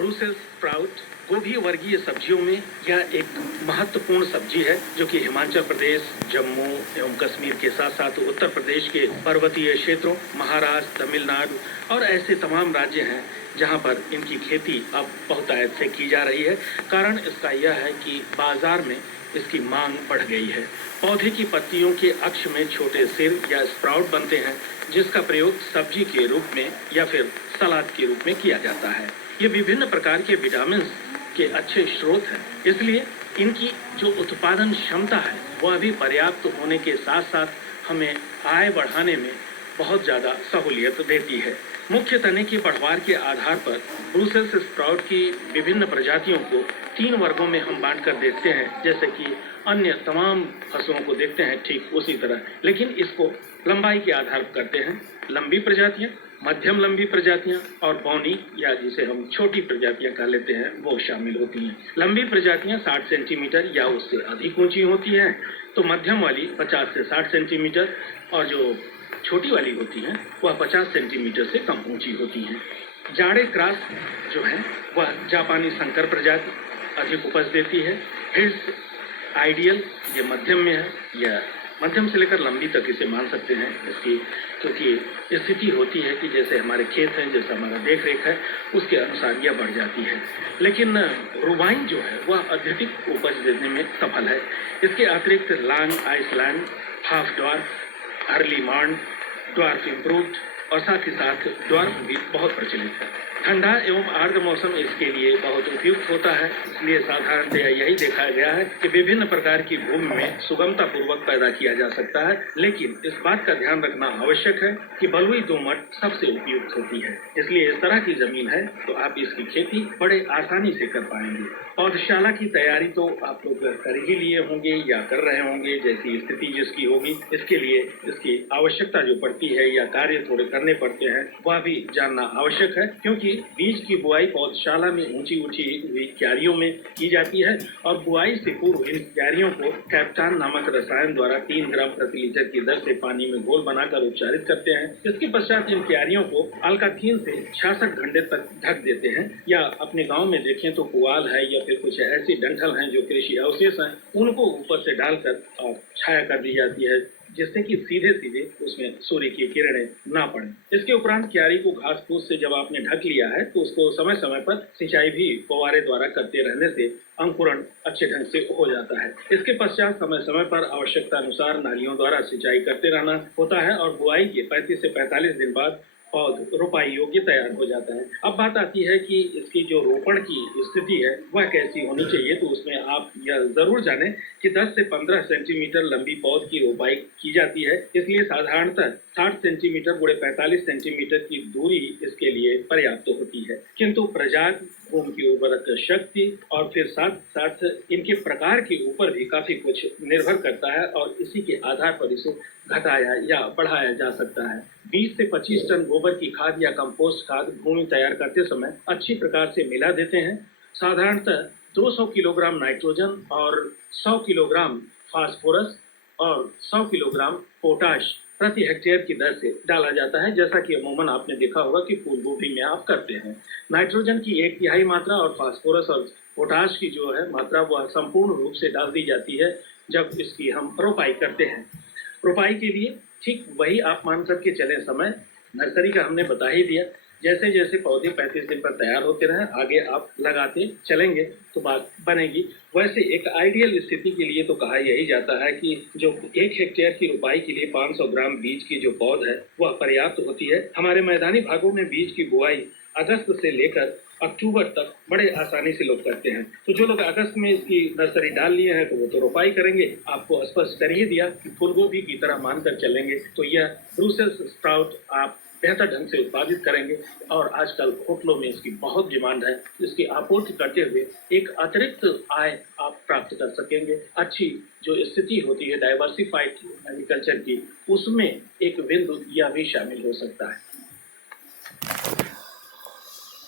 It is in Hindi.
ब्रुसेल्स स्प्राउट गोभी वर्गीय सब्जियों में यह एक महत्वपूर्ण सब्जी है जो कि हिमाचल प्रदेश, जम्मू एवं कश्मीर के साथ साथ उत्तर प्रदेश के पर्वतीय क्षेत्रों, महाराष्ट्र, तमिलनाडु और ऐसे तमाम राज्य हैं जहां पर इनकी खेती अब बहुतायत से की जा रही है। कारण इसका यह है कि बाजार में इसकी मांग बढ़ गई है। पौधे की पत्तियों के अक्ष में छोटे सिर या स्प्राउट बनते हैं जिसका प्रयोग सब्जी के रूप में या फिर सलाद के रूप में किया जाता है। ये विभिन्न प्रकार के विटामिन के अच्छे स्रोत हैं, इसलिए इनकी जो उत्पादन क्षमता है वह भी पर्याप्त होने के साथ साथ हमें आय बढ़ाने में बहुत ज़्यादा सहूलियत देती है। मुख्य तने की बढ़वार के आधार पर ब्रुसेल्स स्प्राउट की विभिन्न प्रजातियों को 3 वर्गों में हम बांट कर देखते हैं, जैसे कि अन्य तमाम फसलों को देखते हैं ठीक उसी तरह, लेकिन इसको लंबाई के आधार पर करते हैं। लंबी प्रजातियां, मध्यम लंबी प्रजातियां और बौनी या जिसे हम छोटी प्रजातियां कह लेते हैं वो शामिल होती हैं। लंबी प्रजातियां 60 सेंटीमीटर या उससे अधिक ऊंची होती हैं, तो मध्यम वाली 50 से 60 सेंटीमीटर और जो छोटी वाली होती हैं वह 50 सेंटीमीटर से कम ऊंची होती हैं। जाड़े क्रॉस जो है वह जापानी संकर प्रजाति अधिक उपज देती है। हिल्स आइडियल ये मध्यम में है, यह मध्यम से लेकर लंबी तक इसे मान सकते हैं इसकी, क्योंकि स्थिति होती है कि जैसे हमारे खेत हैं, जैसे हमारा देख रेख है उसके अनुसार यह बढ़ जाती है। लेकिन रुबाइन जो है वह अत्यधिक उपज देने में सफल है। इसके अतिरिक्त long Iceland, half dwarf, early मॉन्ड, ड्वार्फ इम्प्रूव्ड और साथ ही साथ ड्वार्फ भी बहुत प्रचलित है। ठंडा एवं आर्द्र मौसम इसके लिए बहुत उपयुक्त होता है, इसलिए साधारणतया यही देखा गया है कि विभिन्न प्रकार की भूमि में सुगमता पूर्वक पैदा किया जा सकता है। लेकिन इस बात का ध्यान रखना आवश्यक है कि बलुई दोमट सबसे उपयुक्त होती है, इसलिए इस तरह की जमीन है तो आप इसकी खेती बड़े आसानी से कर पाएंगे। पौधशाला की तैयारी तो आप लोग कर ही लिए होंगे या कर रहे होंगे, जैसी स्थिति जिसकी होगी इसके लिए इसकी आवश्यकता जो पड़ती है या कार्य थोड़े करने पड़ते हैं वह भी जानना आवश्यक है, क्योंकि बीज की बुआई पौधशाला में ऊंची हुई क्यारियों में की जाती है और बुआई से पूर्व इन क्यारियों को कैप्टान नामक रसायन द्वारा 3 ग्राम प्रति लीटर की दर से पानी में घोल बनाकर उपचारित करते हैं। इसके पश्चात इन क्यारियों को अल्काथीन से 66 घंटे तक ढक देते हैं, या अपने गांव में देखें तो पुआल है या फिर कुछ ऐसी डंठल हैं जो कृषि अवशेष हैं उनको ऊपर से डालकर और छाया कर दी जाती है, जिससे कि सीधे सीधे उसमें सूर्य की किरणें ना पड़े। इसके उपरांत क्यारी को घास फूस से जब आपने ढक लिया है तो उसको समय समय पर सिंचाई भी फव्वारे द्वारा करते रहने से अंकुरण अच्छे ढंग से हो जाता है। इसके पश्चात समय समय पर आवश्यकता अनुसार नालियों द्वारा सिंचाई करते रहना होता है और बुआई के 35 से 45 दिन बाद पौध रोपाई योग्य तैयार हो जाता है। अब बात आती है कि इसकी जो रोपण की स्थिति है वह कैसी होनी चाहिए, तो उसमें आप यह जरूर जानें कि 10 से 15 सेंटीमीटर लंबी पौध की रोपाई की जाती है, इसलिए साधारणतः 60 सेंटीमीटर गुणे 45 सेंटीमीटर की दूरी इसके लिए पर्याप्त होती है। किंतु प्रजाति, भूमि की उर्वरक शक्ति और फिर साथ साथ इनके प्रकार के ऊपर भी काफी कुछ निर्भर करता है और इसी के आधार पर इसे घटाया या बढ़ाया जा सकता है। 20 से 25 टन गोबर की खाद या कंपोस्ट खाद भूमि तैयार करते समय अच्छी प्रकार से मिला देते हैं। साधारणतः 200 किलोग्राम नाइट्रोजन और 100 किलोग्राम फास्फोरस और 100 किलोग्राम पोटाश प्रति हेक्टेयर की दर से डाला जाता है, जैसा कि अमूमन आपने देखा होगा कि फूल गोभी में आप करते हैं। नाइट्रोजन की 1/3 मात्रा और फास्फोरस और पोटाश की जो है मात्रा वह संपूर्ण रूप से डाल दी जाती है जब इसकी हम रोपाई करते हैं। रोपाई के लिए ठीक वही आप मान करके चले समय नर्सरी का हमने बता ही दिया। जैसे जैसे पौधे 35 दिन पर तैयार होते रहे आगे आप लगाते चलेंगे तो बात बनेगी। वैसे एक आइडियल स्थिति के लिए तो कहा यही जाता है कि जो 1 हेक्टेयर की रोपाई के लिए 500 ग्राम बीज की जो पौध है वह पर्याप्त होती है। हमारे मैदानी भागों में बीज की बुआई अगस्त से लेकर अक्टूबर तक बड़े आसानी से लोग करते हैं। तो जो लोग अगस्त में इसकी नर्सरी डाल लिए हैं तो वो तो रोपाई करेंगे। आपको स्पष्ट कर ही दिया कि फूलगोभी की तरह मानकर चलेंगे तो यह ब्रुसेल्स स्प्राउट आप बेहतर ढंग से उत्पादित करेंगे और आजकल होटलों में इसकी बहुत डिमांड है। इसकी आपूर्ति करते हुए एक अतिरिक्त आय आप प्राप्त कर सकेंगे। अच्छी जो स्थिति होती है डाइवर्सिफाइड एग्रीकल्चर की, उसमें एक बिंदु यह भी शामिल हो सकता है।